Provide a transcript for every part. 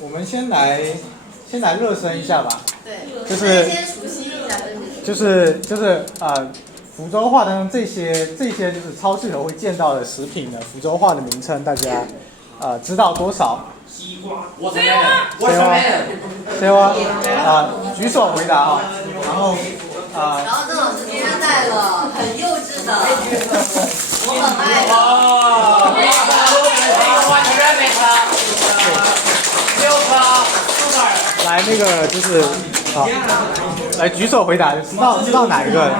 我们先来热身一下吧。对，就是先熟悉一下这些。福州话当中这些就是超市头会见到的食品的福州话的名称，大家知道多少？西瓜，谁哇？举手回答啊。然后郑老师今天带了很幼稚的，我很爱的。来那个就是来举手回答，知道哪一个？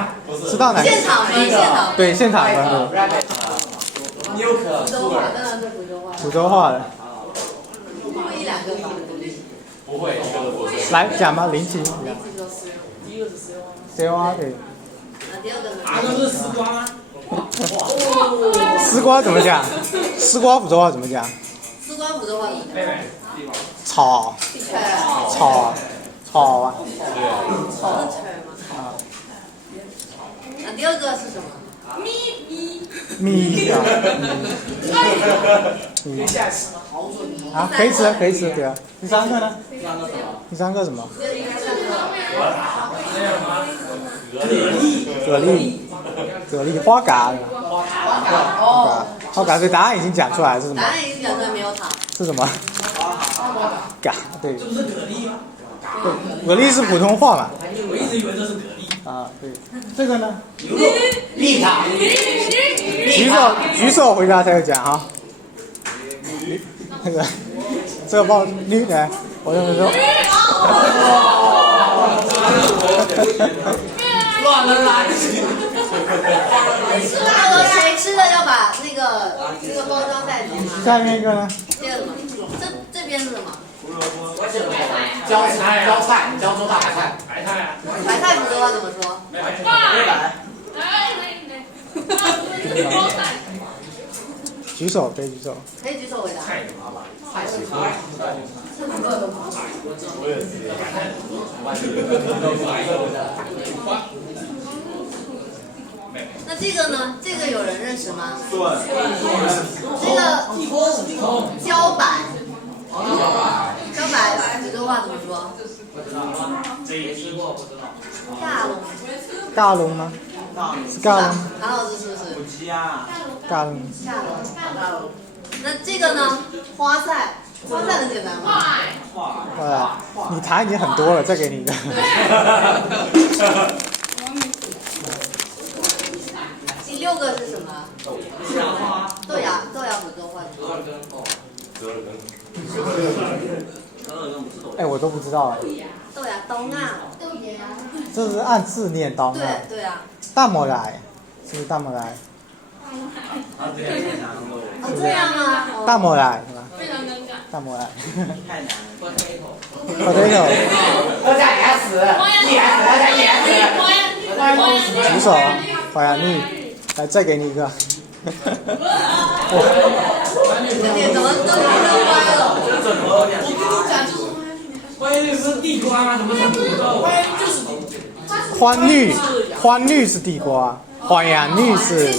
知道哪一个？现场分，对，现场分的。福州话，当然是福州话。福州话的。会一两个吧。不会，一个都不会。来讲吧，林奇。第一个是丝瓜对。第二个呢？哪个是丝瓜吗？丝瓜怎么讲？丝瓜福州话怎么讲？丝瓜福州话怎么讲？炒。炒啊。炒的菜吗？那第二个是什么？咪啊。啊，可以吃，对啊。第三个呢？第三个什么？蛤蜊，花蛤。花蛤，所以答案已经讲出来是什么？答案已经讲出来，没有塔。是什么？蛤，对。这不是蛤蜊吗？对，蛤蜊是普通话嘛？我一直以为这是蛤蜊。啊，对。这个呢？牛肉，丽塔。举手回答才有讲啊。那个，这个报绿的，我这么说。乱了垃圾。那个谁吃的要把那个包装袋子吗？下面一个呢？这个什么？这边是什么？椒菜，江苏大白菜。白菜啊。白菜福州话怎么说？举手，可以举手。可以举手回答。菜喜欢。那这个呢？这个有人认识吗？对。这个茭白，福州话怎么说？这也吃过，不知道。尬龙吗？是尬龙。韩老师是不是？尬龙。那这个呢？花菜很简单吗？你答案已经很多了，再给你一个。第6个是什么？豆芽福州话。哎，我都不知道。豆芽冬啊。这是按字念刀。对啊。大摩来，是不是大摩来？哦，这样吗？大摩来是吧？非常尴尬。大摩来。太难。potato。都加 S。举手，花呀绿，来再给你一个。你怎么都歪了？花呀绿是地瓜吗？怎么是土豆？花呀绿就是欢绿是地瓜，花呀绿是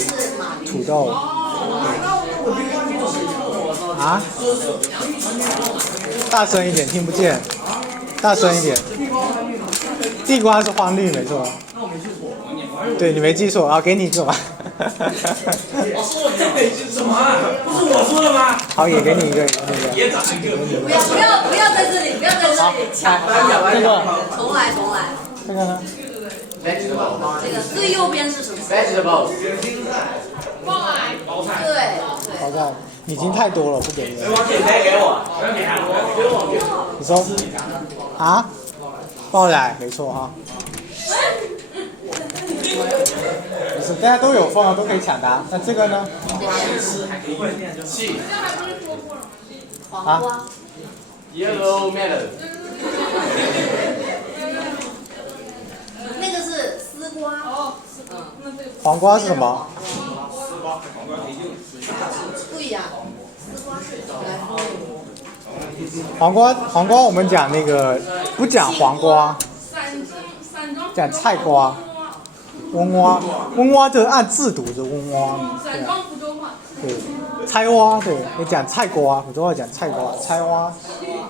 土豆。啊？大声一点，听不见。大声一点。地瓜是花绿，没错。对，你没记错啊，给你一个吧。我说什么？不是我说的吗？好，也给你一个，也长一个。不要在这里，抢。这个。重来。这个呢？这个最右边是什么？ Vegetable。包菜。对。好在，已经太多了，不给你。给我。你说啊？爆奶，没错哈。不是，大家都有份啊，都可以抢答。那这个呢？黄瓜。Yellow melon。那个是丝瓜。黄瓜是什么？不一样。丝瓜是黄瓜我们讲那个不讲黄瓜，讲菜瓜。嗡蛙，嗡蛙就是按字读是嗡蛙。散装福州话。对，菜蛙，对，你讲菜瓜，福州话讲菜瓜，菜蛙，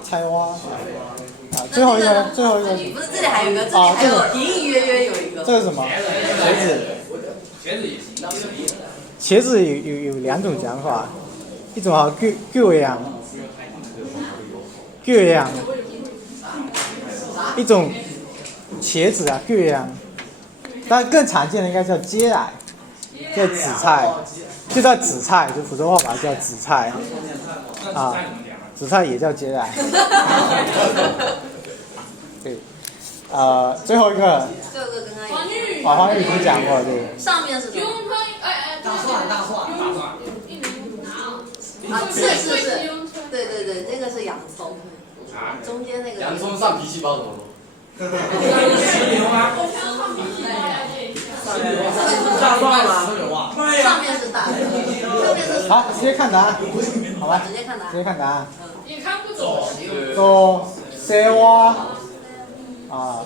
菜蛙。啊，最后一个，最后一个。不是这里还有一个，这里还有隐隐约约有一个。这个是什么？茄子。茄子有两种讲法，一种叫腳樣，一种茄子啊，腳樣，但更常见的应该叫芥矮，叫紫菜，就叫紫菜，就福州话把它叫紫菜，啊，紫菜也叫芥矮。对，最后一个。最后一个刚刚有。黄玉已经讲过了，对。上面是什么？大蒜。啊，是，对，那个是洋葱。中间那个。洋葱上脾气包怎么说？大蒜吗？上面是大的，上面是。好，直接看答案，好吧？直接看答案。直接看答案。也看不懂。说蛇蛙啊，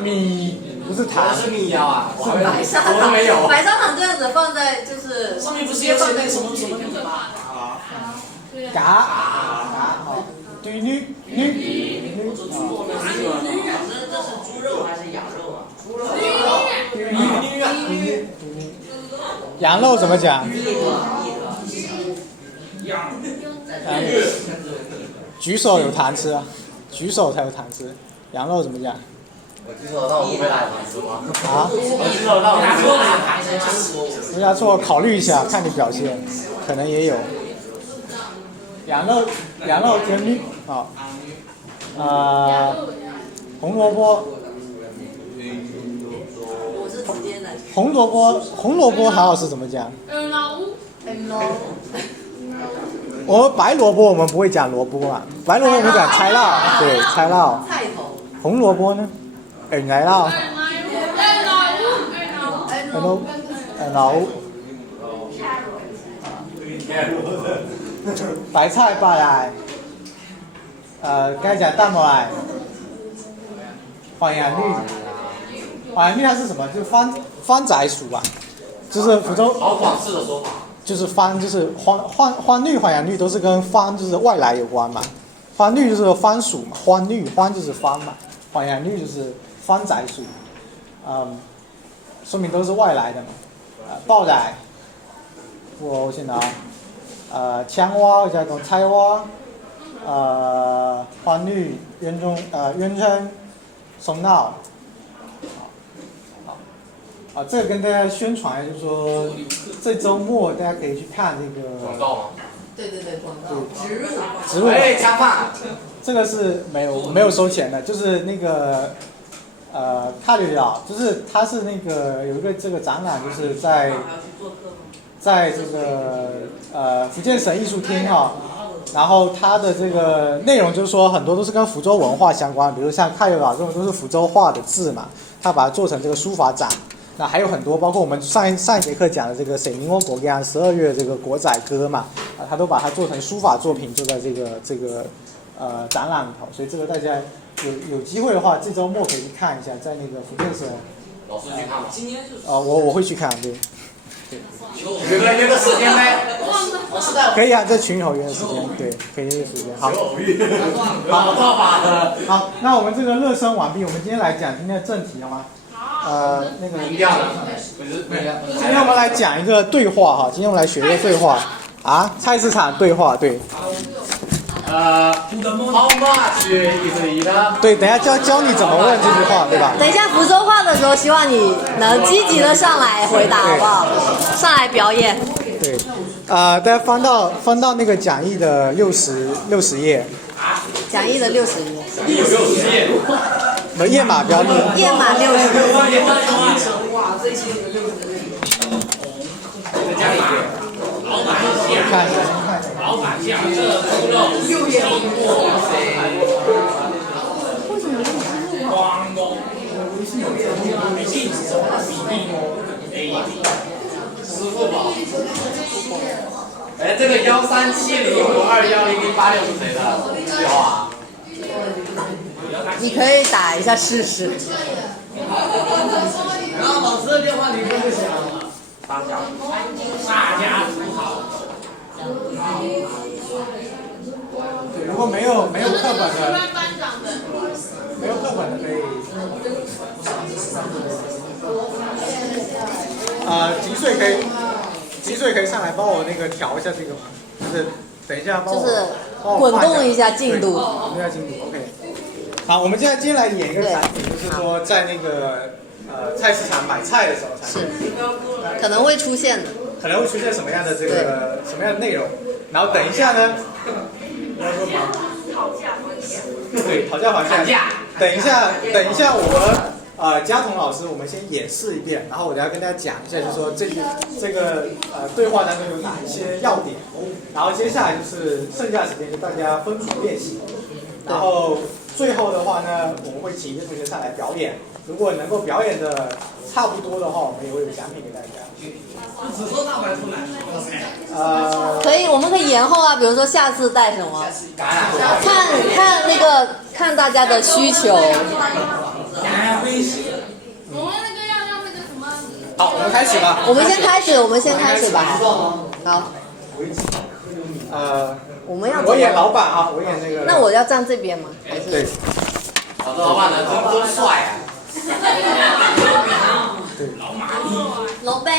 米不是糖，是米腰啊，是白砂糖，我都没有。白砂糖这样子放在就是上面不是有写那个什么嘎好，对女，这是猪肉还是羊肉啊？猪肉。羊肉怎么讲？举手有糖吃啊，举手才有糖吃。羊肉怎么讲？我举手到我会来糖吃吗？啊？我举手到我会来糖吃。人家说考虑一下，看你表现，可能也有。羊肉跟绿啊，红萝卜。我是直接的。红萝卜韩老师怎么讲？我们白萝卜我们不会讲萝卜啊，白萝卜我们讲菜烙，对，菜烙。菜头。红萝卜呢？耳奶烙。白菜白来，刚才讲大毛来，黄杨绿，黄杨绿它是什么？就是番仔属吧，就是福州。好广式的说法。就是番，就是番绿、黄杨绿都是跟番就是外来有关嘛。番绿就是番属嘛，番就是番嘛，黄杨绿就是番仔属，说明都是外来的嘛。爆仔，我先拿。青蛙加讲菜蛙，番绿、鸳鸯、松闹，好，这个跟大家宣传，就是说这周末大家可以去看这个广告吗？对，广告。植入。哎，加饭。这个是没有收钱的，就是那个看了，就是它是那个有一个这个展览，就是在这个福建省艺术厅哈，然后它的这个内容就是说很多都是跟福州文化相关，比如像看了这种都是福州话的字嘛，它把它做成这个书法展。那还有很多，包括我们上一节课讲的这个《水宁欧国家12月这个国仔歌嘛，他都把它做成书法作品，就在这个展览里头。所以这个大家有机会的话，这周末可以去看一下，在那个福建省。老师去看吗？今天是。我会去看，对。约个时间呗。可以啊，在群里头约的时间，对，可以约时间。好。好，那我们这个热身完毕，我们今天来讲今天的正题，好吗？那个。今天我们来讲一个对话哈，今天我们来学一个对话啊，菜市场对话，对。How much is it？ 对，等一下教你怎么问这句话，对吧？等一下福州话的时候，希望你能积极的上来回答，好不好？上来表演。对，大家翻到那个讲义的60页。讲义的60页。60页。页码标记。页码60。哇，这一期有60页。加一点。看一下。老板酱这猪肉经过光工师傅宝。哎，这个13705211086是谁的？有啊。你可以打一下试试。然后老师的电话铃声就响了。大家组好。对，如果没有课本的，班长的。没有课本的可以。吉穗可以上来帮我那个调一下这个吗？就是等一下帮我。就是滚动一下进度。滚动一下进度 ，OK。好，我们今天来演一个产品，就是说在那个菜市场买菜的时候，是可能会出现的。可能会出现什么样的这个什么样的内容？然后等一下呢？对，讨价还价。等一下，我们嘉彤老师，我们先演示一遍，然后我等下跟大家讲一下，就是说这个对话当中有哪一些要点，然后接下来就是剩下的时间就大家分组练习，然后最后的话呢，我们会请一个同学上来表演，如果能够表演的差不多的话，我们也会有奖品给大家。只说大白兔奶。可以，我们可以延后啊，比如说下次带什么，看大家的需求。我们那个要那个什么？好，我们开始吧。我们先开始吧。好。我演老板啊，我演那个。那我要站这边吗？还是？对。好多老板呢，真帅啊！老板，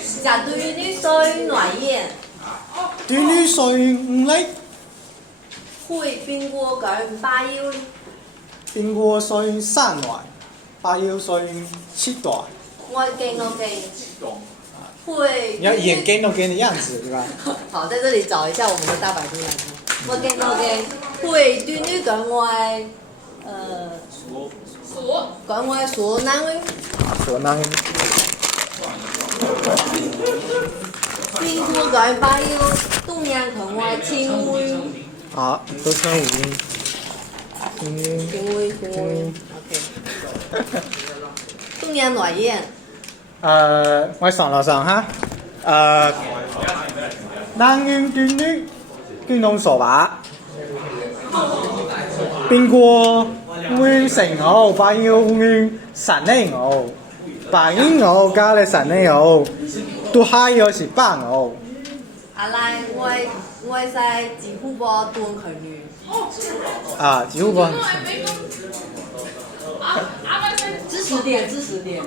食對啲水來煙，對啲水唔嚟，會邊個講巴腰？邊個水山來，巴腰水七代。我勁。會。你要演 game no game 的樣子，對吧？好，在這裡找一下我們的大白兔來看。我勁，會對啲講我講我所難嘅。所難。邊個講巴腰？東陽講我清會。好，都稱五音。清會 ，OK。東陽來煙。我上樓上哈。南園斷語，捐弄傻把。邊個會成我巴腰會神呢我？白煙我加你神呢我，都嗨我是班我。阿來我在支付寶斷佢女。啊，支付寶。支持點。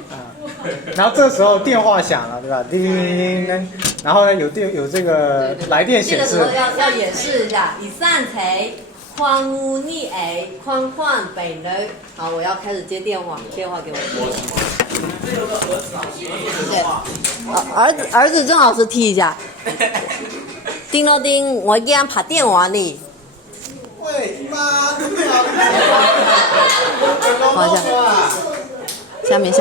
然后这时候电话响了，对吧？叮叮叮叮，然后呢有这个来电显示。这个时候要演示一下，以上齊寬污你愛寬寬北女。好，我要開始接電話給我。對，兒子正老師踢一下。叮咯叮，我已經拍電話呢。喂，媽，好下面。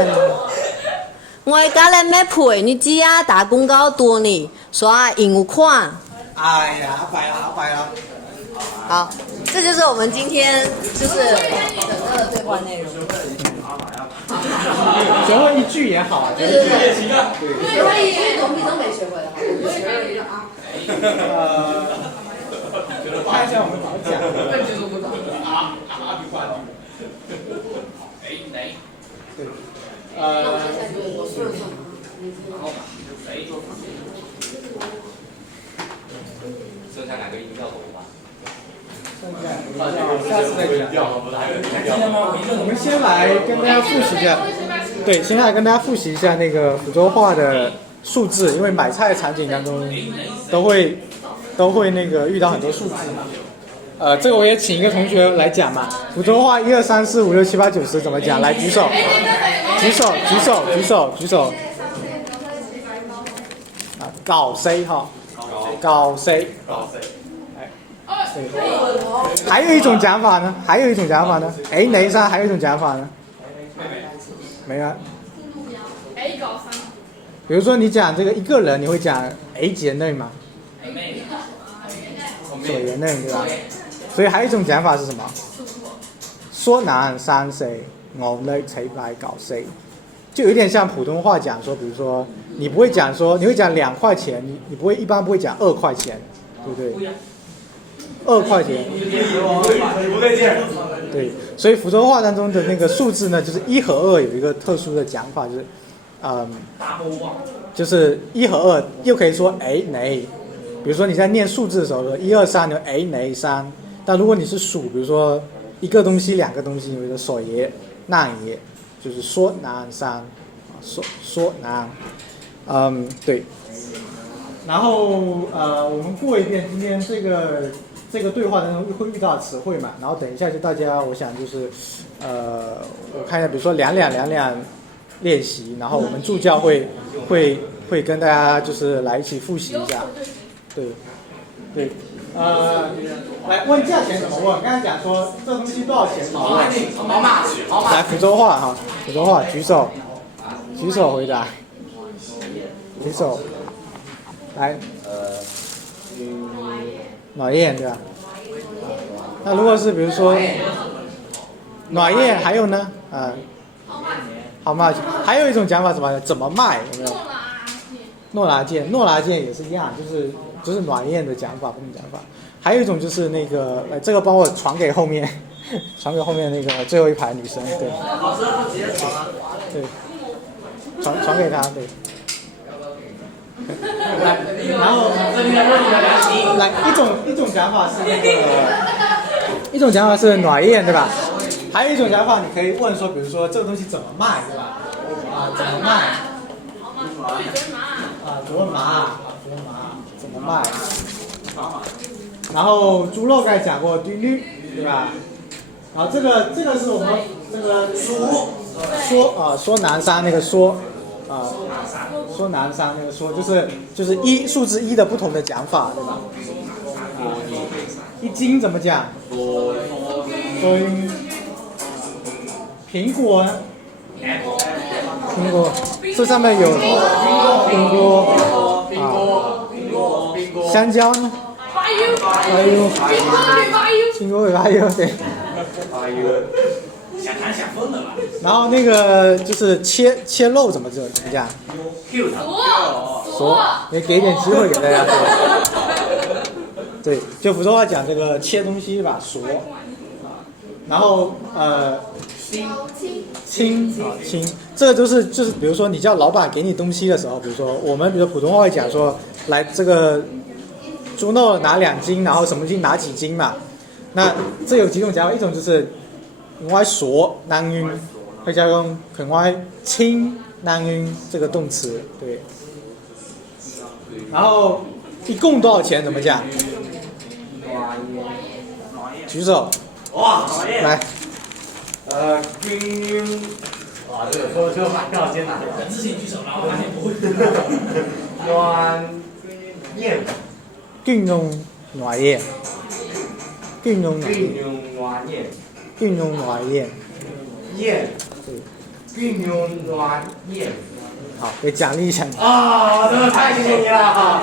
我而家咧咩陪你知啊？打公交多呢，刷銀行款。哎呀，拜了。好，这就是我们今天就是整个的对话内容。学会一句也好，对，学会一句总比都没学会的好。我学了一个啊。看一下我们怎么讲。剩下两个音调怎么办？下次再讲。我们先来跟大家复习一下，对，先来跟大家复习一下那个福州话的数字，因为买菜场景当中都会那个遇到很多数字嘛。这个我也请一个同学来讲嘛，福州话1、2、3、4、5、6、7、8、9、10怎么讲？来举手。搞 C 哈，搞 C。还有一种讲法呢？哎，哪一张还有一种讲法呢？没了。比如说你讲这个一个人，你会讲 A 几人吗？左人对吧？所以还有一种讲法是什么？说南山西，我呢7、8、9、10，就有点像普通话讲说，比如说你不会讲说，你会讲2块钱，你不会一般不会讲2块钱，对不对？2块钱。不对劲。对，所以福州话当中的那个数字呢，就是1和2有一个特殊的讲法，就是就是1和2又可以说你，比如说你在念数字的时候说1、2、3，你你3。但如果你是数，比如说一个东西、两个东西，比如说所爷、那爷，就是说南山，说南，对。然后我们过一遍今天这个对话当中会遇到的词汇嘛，然后等一下就大家，我想就是我看一下，比如说两两练习，然后我们助教会跟大家就是来一起复习一下，对，来问价钱怎么问？刚才讲说这东西多少钱？好问。来福州话哈，福州话举手回答，举手。来，暖燕对吧？那如果是比如说暖燕，还有呢好嘛，还有一种讲法怎么卖？有没有？诺拉件也是一样，就是暖燕的讲法，不同讲法。还有一种就是那个，这个帮我传给后面那个最后一排女生，对。老师不直接传啊？对，传给她，对。然后来一种讲法是那个，一种讲法是暖燕，对吧？还有一种讲法，你可以问说，比如说这个东西怎么卖，对吧？怎么卖？昨晚怎么卖？然后猪肉刚才讲过丢绿，对吧？然后这个是我们这个说南山那个说南山那个说就是数字1的不同的讲法，对吧？一斤怎么讲？苹果呢？苹果，这上面有苹果香蕉呢？苹果对。想谈想疯的吧？然后那个就是切肉怎么讲？说，你给点机会给大家说。对，就福州话讲这个切东西吧，说。然后清，这个就是比如说你叫老板给你东西的时候，比如说我们普通话会讲说，来这个猪肉拿2斤，然后什么斤拿几斤嘛。那这有几种讲法，一种就是我说南运，会加用可能清南运这个动词，对。然后一共多少钱怎么讲？举手。哇，来。哇，这个说蛮要艰难的。很自信举手，然后发现不会。均用暖燕。均用暖燕。燕。对。均用暖燕。好，给奖励一下。啊，真的太谢谢你了。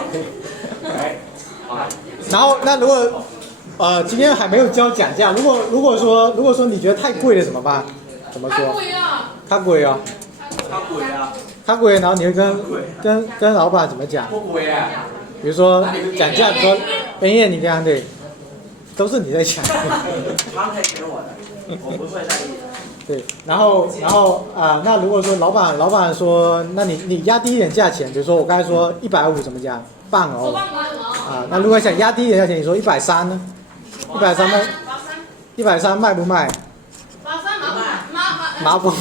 然后那如果今天还没有交讲价，如果说你觉得太贵了怎么办？怎么说？太贵啊！太贵，然后你会跟老板怎么讲？不贵啊。比如说讲价，比如说Ben燕你这样对，都是你在讲。他可以给我的，我不会在意。对，然后那如果说老板说，那你压低一点价钱，比如说我刚才说150怎么讲？半哦。那如果想压低一点价钱，你说130呢？130卖？130卖不卖？麻不麻？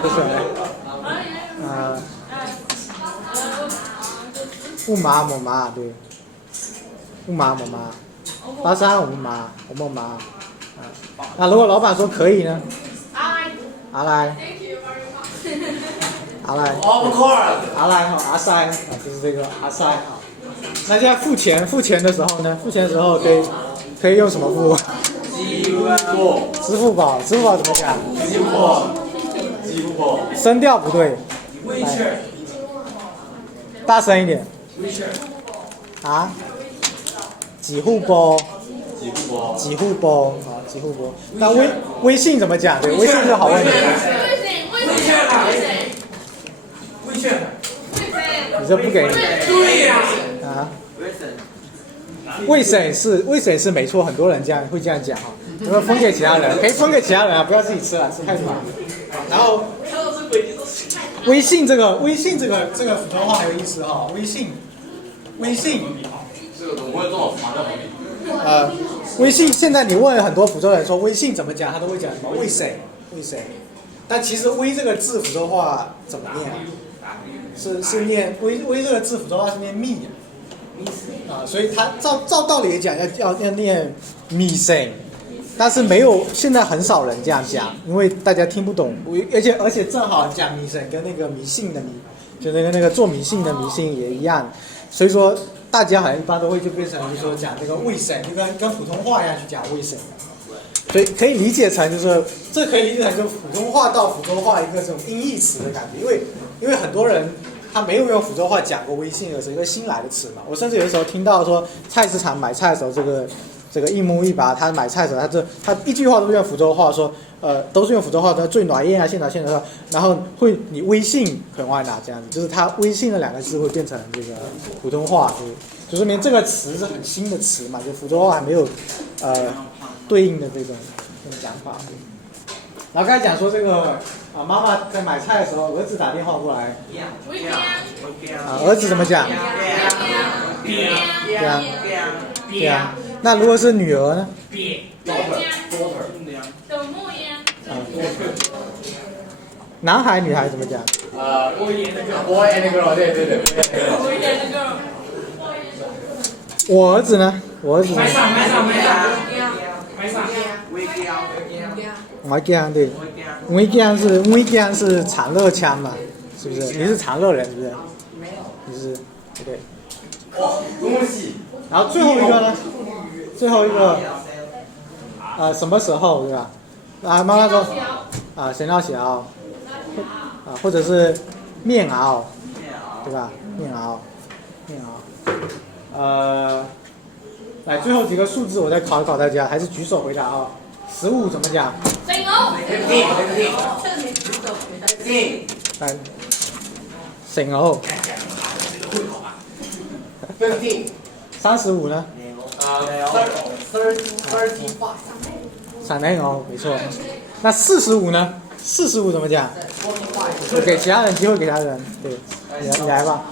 不是？不麻不麻，对。不麻不麻，83我们麻。那如果老板说可以呢？阿来。阿来哈，阿塞就是这个阿塞哈。那现在付钱的时候呢？付钱的时候可以用什么付？支付宝怎么讲？支付宝。声调不对。大声一点。几户包。那微信怎么讲？对，微信是好问题。微信。你这不给你。对呀。卫生是没错，很多人会这样讲哈。有没有分给其他人？可以分给其他人啊，不要自己吃了，吃太多了。然后微信这个普通话很有意思哈、微信这个怎么会有这种长的微信现在你问很多福州人说微信怎么讲，他都会讲什么微谁，但其实微这个字福州话怎么念啊？是念微这个字福州话是念密啊，所以它照道理讲要念米谁，但是没有，现在很少人这样讲，因为大家听不懂，而且正好讲迷神跟那个迷信的迷，就那个做迷信的迷信也一样，所以说大家好像一般都会就变成就是说讲这个卫神，就跟普通话一样去讲卫神，所以可以理解成就是这可以理解成就普通话到福州话一个这种音译词的感觉，因为很多人他没有用福州话讲过微信，而是一个新来的词嘛。我甚至有的时候听到说菜市场买菜的时候，这个一摸一把，他买菜的时候，他一句话都用福州话说，都是用福州话，他最暖烟啊，现在的，然后你微信很爱拿这样子，就是他微信的两个字会变成这个普通话，就说明这个词是很新的词嘛，就福州话还没有对应的这种讲法。然后刚才讲说这个妈妈在买菜的时候，儿子打电话过来，儿子怎么讲？对啊。那如果是女儿呢？男孩女孩怎么讲？boy and girl， 对。我儿子呢？买上。我讲对，我讲是长乐腔嘛，是不是？你是长乐人是不是？没有。你是对。恭喜。然后最后一个呢？什么时候对吧？妈妈说谁闹小或者是面熬，对吧？面熬。来最后几个数字我再考一考大家，还是举手回答啊。15怎么讲？来，醒哦。35呢？35哦，没错。那45呢？45怎么讲？给其他人机会，给他人。对，你来吧。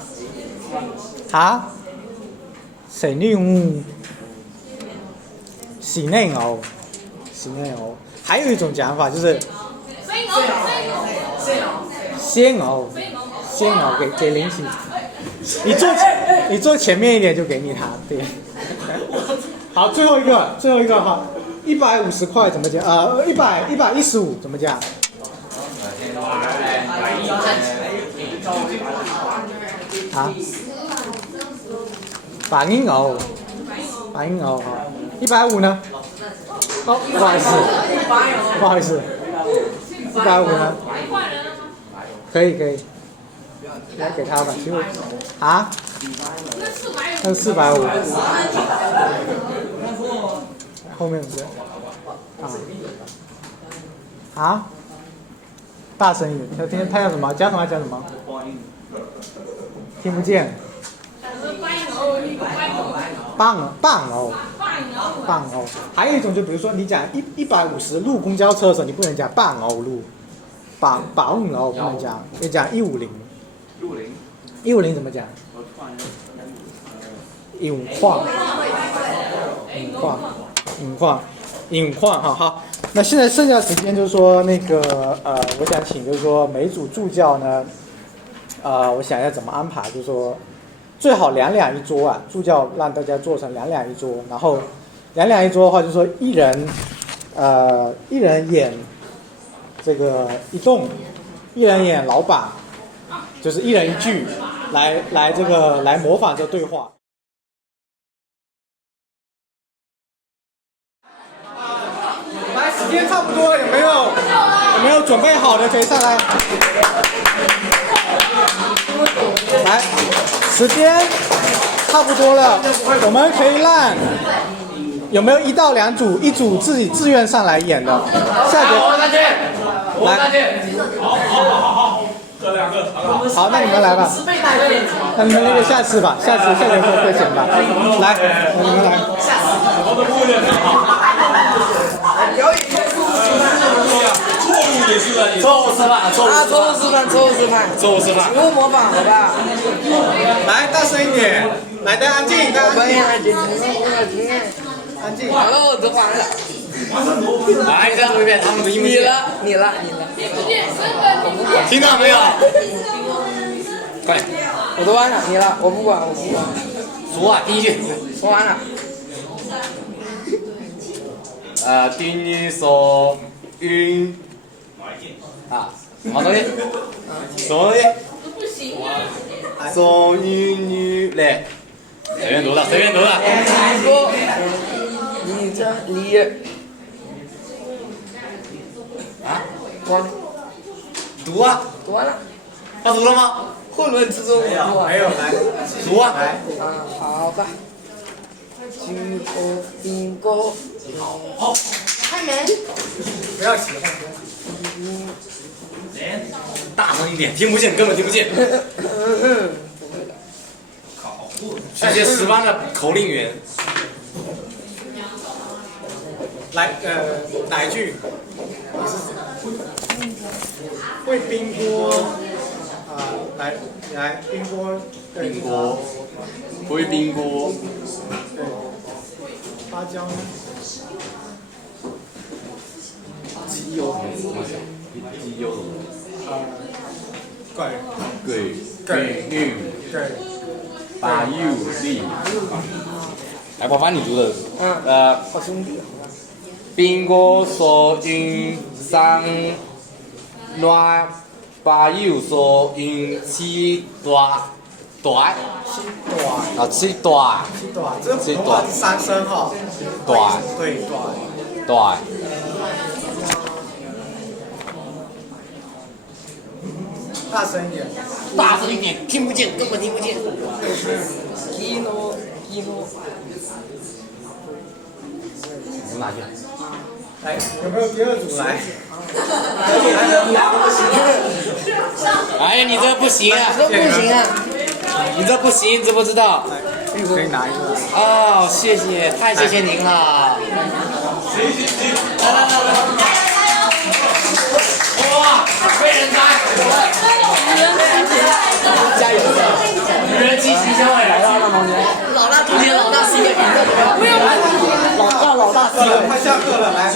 谁牛？喜内牛。还有一种讲法就是鲜牛，给零起。你坐前面一点就给你他，对。好，最后一个哈，150块怎么讲？115怎么讲？白银牛哈，150呢？不好意思，150呢？可以，来给他吧，机会那是450，后面是大声一点，他要什么？讲什么？听不见。棒哦。还有一种就比如说你讲150路公交车的时候，你不能讲棒哦路，棒哦不能讲，要讲150。150怎么讲？引矿好。那现在剩下的时间就是说那个我想请就是说每组助教呢，我想要怎么安排，就是说最好两两一桌啊，助教让大家做成两两一桌，然后两两一桌的话就是说一人演这个一栋，一人演老板，就是一人一句来模仿这对话。来，时间差不多了，有没有准备好的可以上来？来，时间差不多了，我们可以让有没有1到2组，一组自己自愿上来演的？下节来，好，那你们来吧。那你们那个下次吧，下节课会前吧。来，你们来。示范，错误示范，错误啊，示范，错误示范，错误示范，错误示范。请勿模仿，好吧？来，大声一点，来，大家安静，大家安静，安静，安静。好了，都完了。来，再读一遍，他们听不见。你了。听不见，根本听不见。听到没有？快，我都完了，你了，我不管。读啊，第一句。说完了。丁女说晕啊，什么东西？什么东西？不行啊！说晕女来，随便读的。说，你这里啊，完了，读啊，读完了。他读了吗？混乱之中，没有，来，读啊。来，好吧。举口bingo，开门。不要起哄。大声一点，听不见，根本听不见。学些十班的口令员。来，哪一句？会冰锅来，冰锅。冰锅，会冰锅。对，花椒呢？鸡油鬼运把右力。来，我帮你读的。好兄弟。冰锅所运上暖，把右所运七大。七大，这普通话是三声哈。对。大声一点。听不见，根本听不见。读哪句？来，有没有第二组来？哎，你这不行啊！这不行啊！你这不行，知不知道？可以拿一个。哦，谢谢，太谢谢您了。来！哇，被人摘！加油！女人积极相委来了，同学。老大同学，老大是一个老大快下课了，来，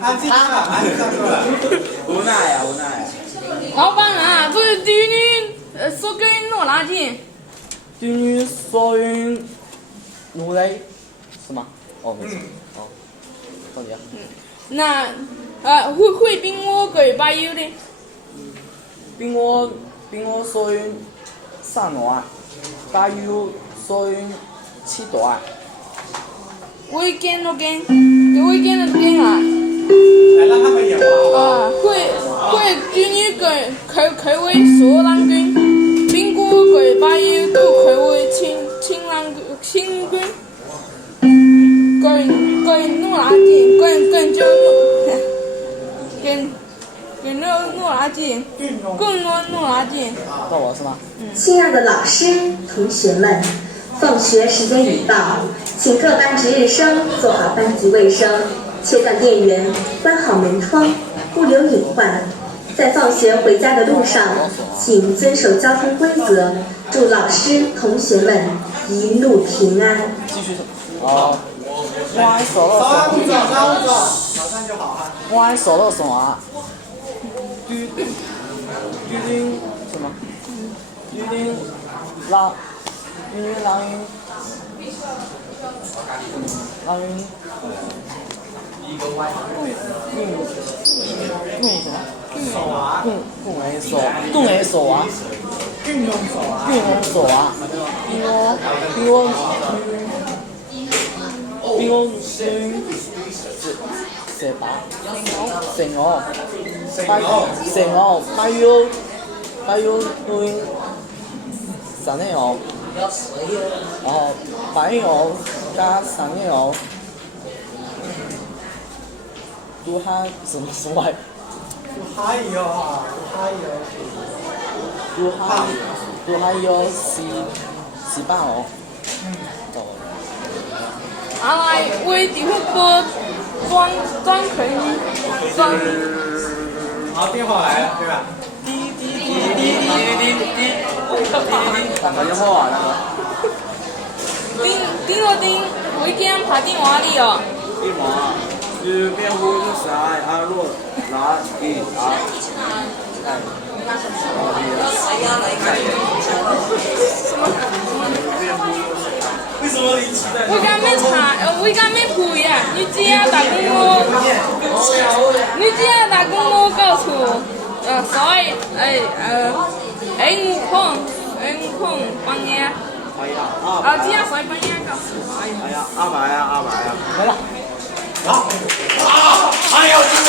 安静啊，来下课了。无奈呀。老板啊，不是第一女说给诺拉进。女女所运如雷，是吗？哦，没错。哦，到底啊？那会冰我给把油的。冰我所运上暖，把油所运七段。我跟啊。来，让他们演吧。会第一女给开为索兰军，冰锅给把油都开为青兰新军。跟诺拉进，跟诺拉进，跟诺拉进。到我是吗？亲爱的老师、同学们，放学时间已到，请各班值日生做好班级卫生，切断电源，关好门窗，不留隐患。在放学回家的路上，请遵守交通规则，祝老师、同学们一路平安。继续。哦。我还手了马上就好啊。我还手了什么啊？düdün什么？düdün狼云什么？手啊。动为手啊。运用手啊。冰我蛇把成我把油弄上内油，然后白油加上内油，都还什么来？都还有洗半哦。阿来为地方播装可以装。好，电话来了，对吧？打电话啊那个。顶了顶，我今天打电话里哦。电话是辩护律师阿洛拿一啊。为什么你期待？我刚没查，我刚没补呀。你只要打给我，你只要打给我告诉我，所以5帮你。只要谁帮你告诉我。哎呀，200啊，200啊。来了。还有警察！